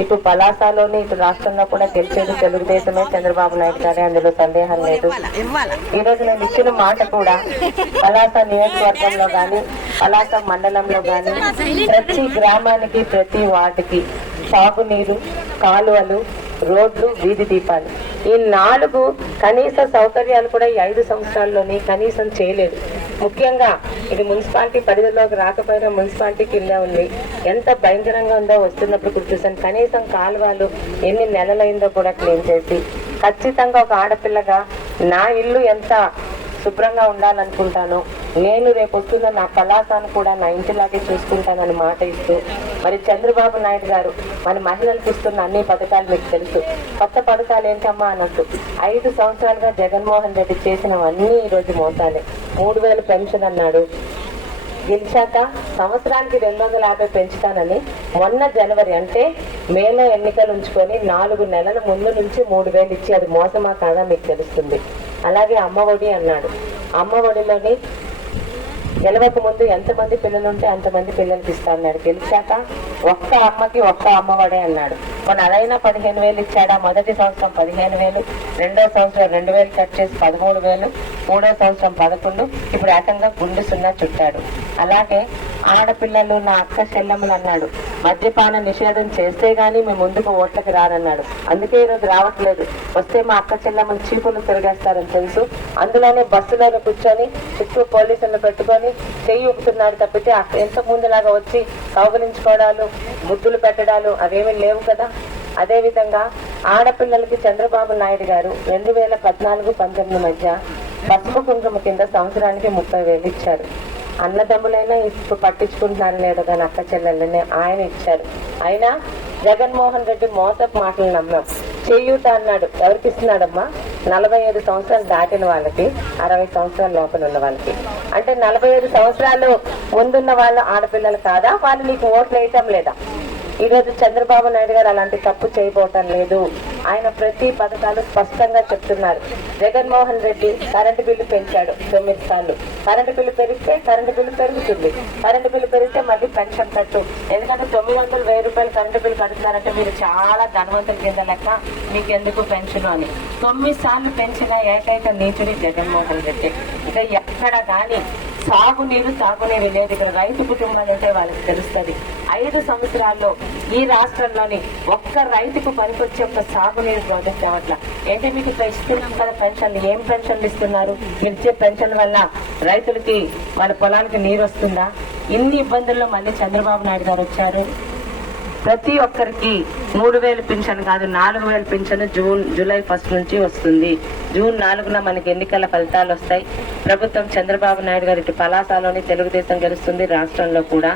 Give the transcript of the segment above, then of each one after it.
ఇటు పలాసలోని ఇటు రాష్ట్రంలో కూడా గెలిచేది తెలుగుదేశమే, చంద్రబాబు నాయుడు గారే, అందులో సందేహం లేదు. ఈ రోజు నేను ఇచ్చిన మాట కూడా పలాస నియోజకవర్గంలో గాని పలాస మండలంలో గాని ప్రతి గ్రామానికి ప్రతి వార్డుకి సాగునీరు, కాలువలు, రోడ్లు, వీధి దీపాలు, ఈ 4 కనీస సౌకర్యాలు కూడా ఈ 5 సంవత్సరాల్లోని కనీసం చేయలేదు. ముఖ్యంగా ఇది మున్సిపాలిటీ పరిధిలోకి రాకపోయినా మున్సిపాలిటీ కింద ఉంది. ఎంత భయంకరంగా ఉందో వస్తున్నప్పుడు చూసాను. కనీసం కాలువలు ఎన్ని నెలలైందో కూడా క్లీన్ చేసి, ఖచ్చితంగా ఒక ఆడపిల్లగా నా ఇల్లు ఎంత శుభ్రంగా ఉండాలనుకుంటాను, నేను రేపు వస్తున్న నా పలాసాను కూడా నా ఇంటిలాగే చూసుకుంటానని మాట ఇస్తూ, మరి చంద్రబాబు నాయుడు గారు మన మహిళలకు ఇస్తున్న అన్ని పథకాలు మీకు తెలుసు. కొత్త పథకాలు ఏంటమ్మా అన్నట్టు 5 సంవత్సరాలుగా జగన్మోహన్ రెడ్డి చేసినవన్నీ ఈరోజు మోసాలే. 3000 పెన్షన్ అన్నాడు, గెలిచాక సంవత్సరానికి 250 పెంచుతానని మొన్న జనవరి అంటే మేలో ఎన్నికలు ఉంచుకొని 4 నెలల ముందు నుంచి 3000 ఇచ్చి అది మోసమా కాదా మీకు తెలుస్తుంది. అలాగే అమ్మఒడి అన్నాడు, అమ్మఒడిలోని గెలవక ముందు ఎంతమంది పిల్లలు ఉంటే అంతమంది పిల్లలకి ఇస్తా అన్నాడు. గెలిచాక ఒక్క అమ్మకి ఒక్క అమ్మఒడే అన్నాడు. మన అదైనా 15,000 ఇచ్చాడా? మొదటి సంవత్సరం 15,000, రెండో సంవత్సరం 2,000 కట్ చేసి 13,000, మూడో సంవత్సరం 11, ఇప్పుడు ఏకంగా గుండు 0 చుట్టాడు. అలాగే ఆడపిల్లలు నా అక్క చెల్లెమ్మలు అన్నాడు, మద్యపాన నిషేధం చేస్తే గానీ మేము ముందుకు ఓట్లకి రానన్నాడు. అందుకే ఈరోజు రావట్లేదు. వస్తే మా అక్క చెల్లెమ్మలు చీపులు తిరిగేస్తారని తెలుసు. అందులోనే బస్సులో కూర్చొని చుట్టూ పోలీసులను పెట్టుకొని చెయ్యి ఊపుతున్నాడు తప్పితే ఎంత ముందులాగా వచ్చి కౌగలించుకోవడాలు, ముద్దులు పెట్టడాలు అవేమీ లేవు కదా. అదేవిధంగా ఆడపిల్లలకి చంద్రబాబు నాయుడు గారు 2014-19 మధ్య పసుపు కుంకుమ కింద సంవత్సరానికి 30,000 ఇచ్చారు. అన్నదమ్ములైనా ఇప్పుడు పట్టించుకుంటున్నారు లేదో కానీ అక్క చెల్లెళ్ళని ఆయన ఇచ్చారు. అయినా జగన్మోహన్ రెడ్డి మోసపు మాటలు నమ్మాం. చేయూత అన్నాడు, ఎవరికి ఇస్తున్నాడమ్మా? 45 సంవత్సరాలు దాటిన వాళ్ళకి, 60 సంవత్సరాల లోపల ఉన్న వాళ్ళకి. అంటే 45 సంవత్సరాలు ముందున్న వాళ్ళు ఆడపిల్లలు కాదా? వాళ్ళు నీకు ఓట్లు వేయటం లేదా? ఈ రోజు చంద్రబాబు నాయుడు గారు అలాంటి తప్పు చేయబోవటం లేదు. ఆయన ప్రతి పథకాలు స్పష్టంగా చెప్తున్నారు. జగన్మోహన్ రెడ్డి కరెంటు బిల్లు పెంచాడు 9 సార్లు. కరెంటు బిల్లు పెరిగితే కరెంటు బిల్లు పెరుగుతుంది, కరెంటు బిల్లు పెరిగితే మళ్ళీ పెన్షన్ కట్టు. ఎందుకంటే 900, 1000 రూపాయలు కరెంటు బిల్లు కడుతున్నారంటే మీరు చాలా ధనవంతుల కింద లెక్క, మీకు ఎందుకు పెన్షన్ అని 9 సార్లు పెంచిన ఏకైక నీచుడి జగన్మోహన్ రెడ్డి. ఇక ఎక్కడ కానీ సాగునీరు లేదు. ఇక్కడ రైతు కుటుంబాలు అంటే వాళ్ళకి తెలుస్తుంది. 5 సంవత్సరాల్లో ఈ రాష్ట్రంలోని ఒక్క రైతుకు పనికొచ్చే ఒక సాగునీరు ప్రాజెక్ట్ అవ్వట్ల. ఏంటి మీకు ఇక్కడ ఇస్తున్నాం కదా పెన్షన్లు, ఏం పెన్షన్లు ఇస్తున్నారు? ఇచ్చే పెన్షన్ వల్ల రైతులకి వాళ్ళ పొలానికి నీరు వస్తుందా? ఇన్ని ఇబ్బందుల్లో మళ్ళీ చంద్రబాబు నాయుడు గారు వచ్చారు. ప్రతి ఒక్కరికి 3,000 పింఛన్ కాదు 4,000 పింఛన్ జూలై 1 నుంచి వస్తుంది. జూన్ 4న మనకి ఎన్నికల ఫలితాలు వస్తాయి. ప్రభుత్వం చంద్రబాబు నాయుడు గారి ఇటు పలాసలోని తెలుగుదేశం గెలుస్తుంది, రాష్ట్రంలో కూడా.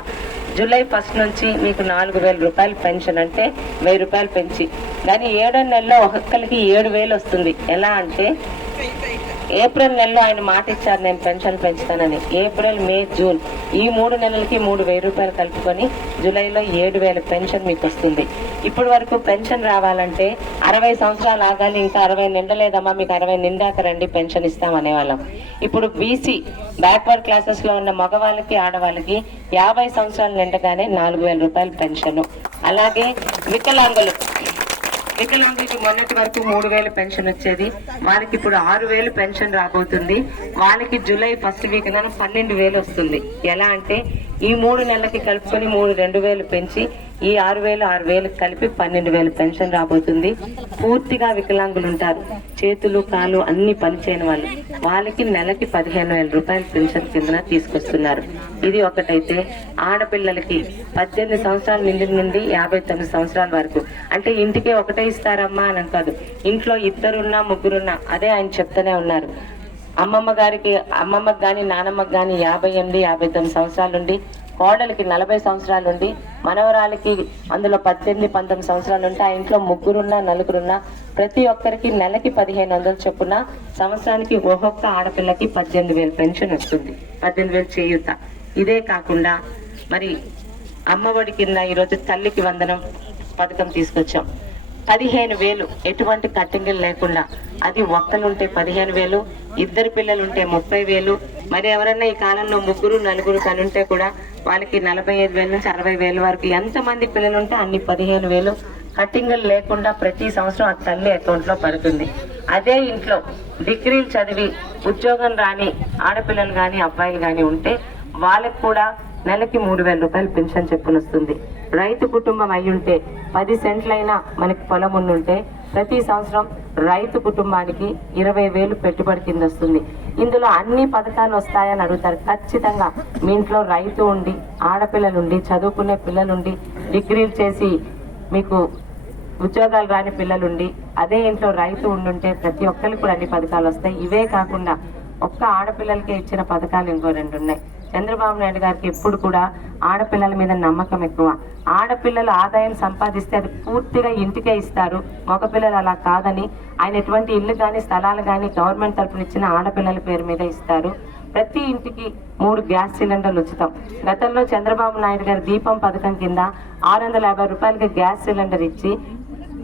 జూలై 1 నుంచి మీకు 4,000 రూపాయలు పెన్షన్ అంటే 1,000 రూపాయలు పెంచి, కానీ 7వ నెలలో ఒక్కొక్కరికి 7,000 వస్తుంది. ఎలా అంటే ఏప్రిల్ నెలలో ఆయన మాట ఇచ్చారు నేను పెన్షన్ పెంచుతానని. ఏప్రిల్, మే, జూన్ ఈ 3 నెలలకి 3,000 రూపాయలు కలుపుకొని జూలైలో 7,000 పెన్షన్ మీకు వస్తుంది. ఇప్పటి వరకు పెన్షన్ రావాలంటే 60 సంవత్సరాలు ఆగాలి. ఇంకా 60 నిండలేదమ్మా, మీకు 60 నిండాక రండి పెన్షన్ ఇస్తామనేవాళ్ళం. ఇప్పుడు బీసీ బ్యాక్వర్డ్ క్లాసెస్ లో ఉన్న మగవాళ్ళకి, ఆడవాళ్ళకి 50 సంవత్సరాలు నిండగానే 4,000 రూపాయలు పెన్షన్. అలాగే వికలాంగులకి మొన్నటి వరకు 3,000 పెన్షన్ వచ్చేది, వాళ్ళకి ఇప్పుడు 6,000 పెన్షన్ రాబోతుంది. వాళ్ళకి జూలై 1 వీక్ 12,000 వస్తుంది. ఎలా అంటే ఈ 3 నెలలకి కలుపుకొని 2,000 పెంచి ఈ 6,000 కలిపి 12,000 పెన్షన్ రాబోతుంది. పూర్తిగా వికలాంగులు ఉంటారు, చేతులు కాళ్ళు అన్ని పనిచేయని వాళ్ళు, వాళ్ళకి నెలకి 15,000 రూపాయలు పెన్షన్ కింద తీసుకొస్తున్నారు. ఇది ఒకటైతే ఆడపిల్లలకి 18 సంవత్సరాల నుండి 59 సంవత్సరాల వరకు, అంటే ఇంటికే ఒకటే ఇస్తారమ్మా అని కాదు, ఇంట్లో 2 ముగ్గురున్నా అదే ఆయన చెప్తూనే ఉన్నారు. అమ్మమ్మకి కానీ నానమ్మకి కానీ 58, 59 సంవత్సరాలు ఉండి, కోడలికి 40 సంవత్సరాలు ఉండి, మనవరాలకి అందులో 18, 19 సంవత్సరాలు ఉంటే ఆ ఇంట్లో 3 4 ప్రతి ఒక్కరికి నెలకి 1,500 చొప్పున సంవత్సరానికి ఒక్కొక్క ఆడపిల్లకి 18,000 పెన్షన్ వస్తుంది. 18,000 చేయూత. ఇదే కాకుండా మరి అమ్మఒడి కింద ఈరోజు తల్లికి వందనం పథకం తీసుకొచ్చాం. 15,000 ఎటువంటి కట్టింగులు లేకుండా, అది ఒక్కలుంటే 15,000, 2 పిల్లలుంటే 30,000, మరి ఎవరన్నా ఈ కాలంలో 3 4 కనుంటే కూడా వాళ్ళకి 45,000 నుంచి 60,000 వరకు ఎంతమంది పిల్లలు ఉంటే అన్ని 15,000 కట్టింగులు లేకుండా ప్రతి సంవత్సరం ఆ తల్లి అకౌంట్లో పడుతుంది. అదే ఇంట్లో డిగ్రీలు చదివి ఉద్యోగం రాని ఆడపిల్లలు కానీ అబ్బాయిలు కానీ ఉంటే వాళ్ళకి కూడా నెలకి 3,000 రూపాయలు పెన్షన్ చెప్పున వస్తుంది. రైతు కుటుంబం అయి ఉంటే 10 సెంట్లైనా మనకి పొలం ఉంటే ప్రతి సంవత్సరం రైతు కుటుంబానికి 20,000 పెట్టుబడి కింద వస్తుంది. ఇందులో అన్ని పథకాలు వస్తాయని అడుగుతారు. ఖచ్చితంగా మీ ఇంట్లో రైతు ఉండి ఆడపిల్లలు ఉండి చదువుకునే పిల్లలుండి డిగ్రీలు చేసి మీకు ఉద్యోగాలు రాని పిల్లలుండి అదే ఇంట్లో రైతు ఉండుంటే ప్రతి ఒక్కరికి కూడా అన్ని పథకాలు వస్తాయి. ఇవే కాకుండా ఒక్క ఆడపిల్లలకే ఇచ్చిన పథకాలు ఇంకో 2 ఉన్నాయి. చంద్రబాబు నాయుడు గారికి ఎప్పుడు కూడా ఆడపిల్లల మీద నమ్మకం ఎక్కువ. ఆడపిల్లలు ఆదాయం సంపాదిస్తే అది పూర్తిగా ఇంటికే ఇస్తారు, మగపిల్లలు అలా కాదని ఆయన ఎటువంటి ఇల్లు కానీ స్థలాలు కానీ గవర్నమెంట్ తరఫున ఇచ్చిన ఆడపిల్లల పేరు మీద ఇస్తారు. ప్రతి ఇంటికి 3 గ్యాస్ సిలిండర్లు ఉచితం. గతంలో చంద్రబాబు నాయుడు గారి దీపం పథకం కింద 650 రూపాయలకి గ్యాస్ సిలిండర్ ఇచ్చి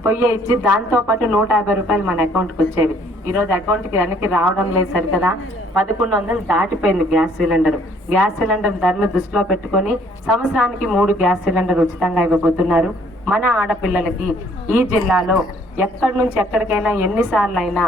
పొయ్యి ఇచ్చి దాంతో పాటు 150 రూపాయలు మన అకౌంట్కి వచ్చేది. ఈరోజు అకౌంట్కి వెనక్కి రావడం లేదు సరికదా, 1100 దాటిపోయింది గ్యాస్ సిలిండర్. గ్యాస్ సిలిండర్ ధరను దృష్టిలో పెట్టుకొని సంవత్సరానికి 3 గ్యాస్ సిలిండర్ ఉచితంగా ఇవ్వబోతున్నారు. మన ఆడపిల్లలకి ఈ జిల్లాలో ఎక్కడి నుంచి ఎక్కడికైనా ఎన్నిసార్లు అయినా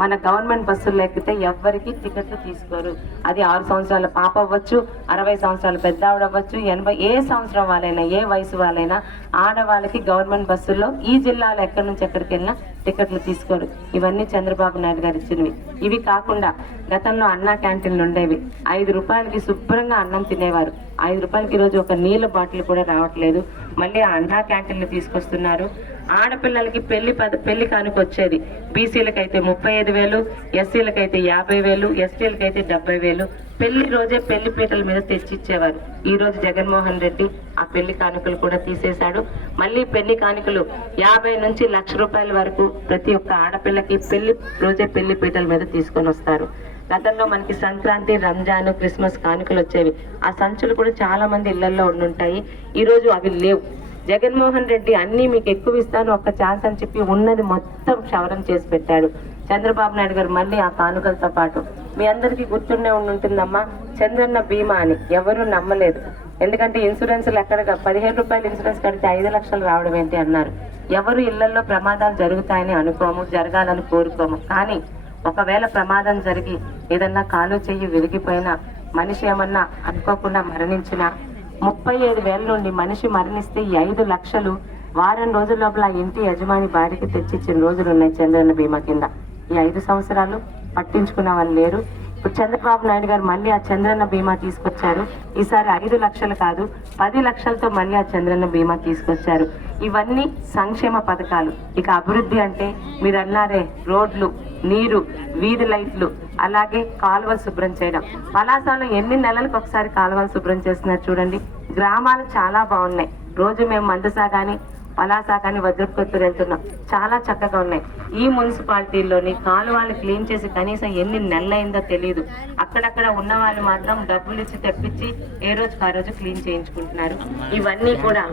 మన గవర్నమెంట్ బస్సులు ఎక్కితే ఎవ్వరికి టికెట్లు తీసుకోరు. అది 6 సంవత్సరాల పాప అవ్వచ్చు, 60 సంవత్సరాల పెద్ద ఆవిడ అవ్వచ్చు, 80 ఏ సంవత్సరం వాళ్ళైనా ఏ వయసు వాళ్ళైనా ఆడవాళ్ళకి గవర్నమెంట్ బస్సుల్లో ఈ జిల్లాలో ఎక్కడి నుంచి ఎక్కడికి వెళ్ళినా టికెట్లు తీసుకోరు. ఇవన్నీ చంద్రబాబు నాయుడు గారు ఇచ్చినవి. ఇవి కాకుండా గతంలో అన్నా క్యాంటీన్లు ఉండేవి. 5 రూపాయలకి శుభ్రంగా అన్నం తినేవారు. 5 రూపాయలకి ఈరోజు ఒక నీళ్ళ బాటిల్ కూడా రావట్లేదు. మళ్ళీ ఆ అన్నా క్యాంటీన్లు తీసుకొస్తున్నారు. ఆడపిల్లలకి పెళ్లి కానుక వచ్చేది. బీసీలకైతే 35,000, ఎస్సీలకైతే 50,000, ఎస్టీలకైతే 70,000. పెళ్లి రోజే పెళ్లి పీటల మీద తెచ్చిచ్చేవారు. ఈ రోజు జగన్మోహన్ రెడ్డి ఆ పెళ్లి కానుకలు కూడా తీసేశాడు. మళ్ళీ పెళ్లి కానుకలు 50 నుంచి 1,00,000 రూపాయల వరకు ప్రతి ఒక్క ఆడపిల్లకి పెళ్లి రోజే పెళ్లి పీటల మీద తీసుకొని వస్తారు. గతంలో మనకి సంక్రాంతి, రంజాన్, క్రిస్మస్ కానుకలు వచ్చేవి. ఆ సంచులు కూడా చాలా మంది ఇళ్లలో ఉండుంటాయి. ఈ రోజు అవి లేవు. జగన్మోహన్ రెడ్డి అన్ని మీకు ఎక్కువ ఇస్తాను, ఒక్క ఛాన్స్ అని చెప్పి ఉన్నది మొత్తం క్షవరం చేసి పెట్టాడు. చంద్రబాబు నాయుడు గారు మళ్ళీ ఆ కానుకలతో పాటు మీ అందరికీ గుర్తుండే ఉంటుందమ్మా చంద్రన్న బీమా అని. ఎవరు నమ్మలేదు. ఎందుకంటే ఇన్సూరెన్స్లు ఎక్కడ 15 రూపాయలు ఇన్సూరెన్స్ కడితే 5 లక్షలు రావడం ఏంటి అన్నారు. ఎవరు ఇళ్లలో ప్రమాదాలు జరుగుతాయని అనుకోము, జరగాలని కోరుకోము. కానీ ఒకవేళ ప్రమాదం జరిగి ఏదన్నా కాలు చెయ్యి విరిగిపోయినా మనిషి ఏమన్నా అనుకోకుండా మరణించినా 35,000 నుండి మనిషి మరణిస్తే ఈ 5 లక్షలు వారం రోజుల లోపల ఇంటి యజమాని భార్యకి తెచ్చిచ్చిన రోజులు ఉన్నాయి చంద్రన్న బీమా కింద. ఈ 5 సంవత్సరాలు పట్టించుకున్న వాళ్ళు లేరు. ఇప్పుడు చంద్రబాబు నాయుడు గారు మళ్ళీ ఆ చంద్రన్న బీమా తీసుకొచ్చారు. ఈసారి 5 లక్షలు కాదు 10 లక్షలతో మళ్ళీ ఆ చంద్రన్న బీమా తీసుకొచ్చారు. ఇవన్నీ సంక్షేమ పథకాలు. ఇక అభివృద్ధి అంటే మీరు అన్నారే రోడ్లు, నీరు, వీధి లైట్లు, అలాగే కాలువలు శుభ్రం చేయడం. పలాసలో ఎన్ని నెలలకు ఒకసారి కాలువలు శుభ్రం చేస్తున్నారు చూడండి. గ్రామాలు చాలా బాగున్నాయి. రోజు మేము మందసా కానీ పలాస కానీ వజ్రపుకొత్తూరు వెళ్తున్నాం. చాలా చక్కగా ఉన్నాయి. ఈ మున్సిపాలిటీల్లోని కాలువలు క్లీన్ చేసి కనీసం ఎన్ని నెలలైందో తెలియదు. అక్కడక్కడ ఉన్న వాళ్ళు మాత్రం డబ్బులు ఇచ్చి తెప్పించి ఏ రోజుకి ఆ రోజు క్లీన్ చేయించుకుంటున్నారు. ఇవన్నీ కూడా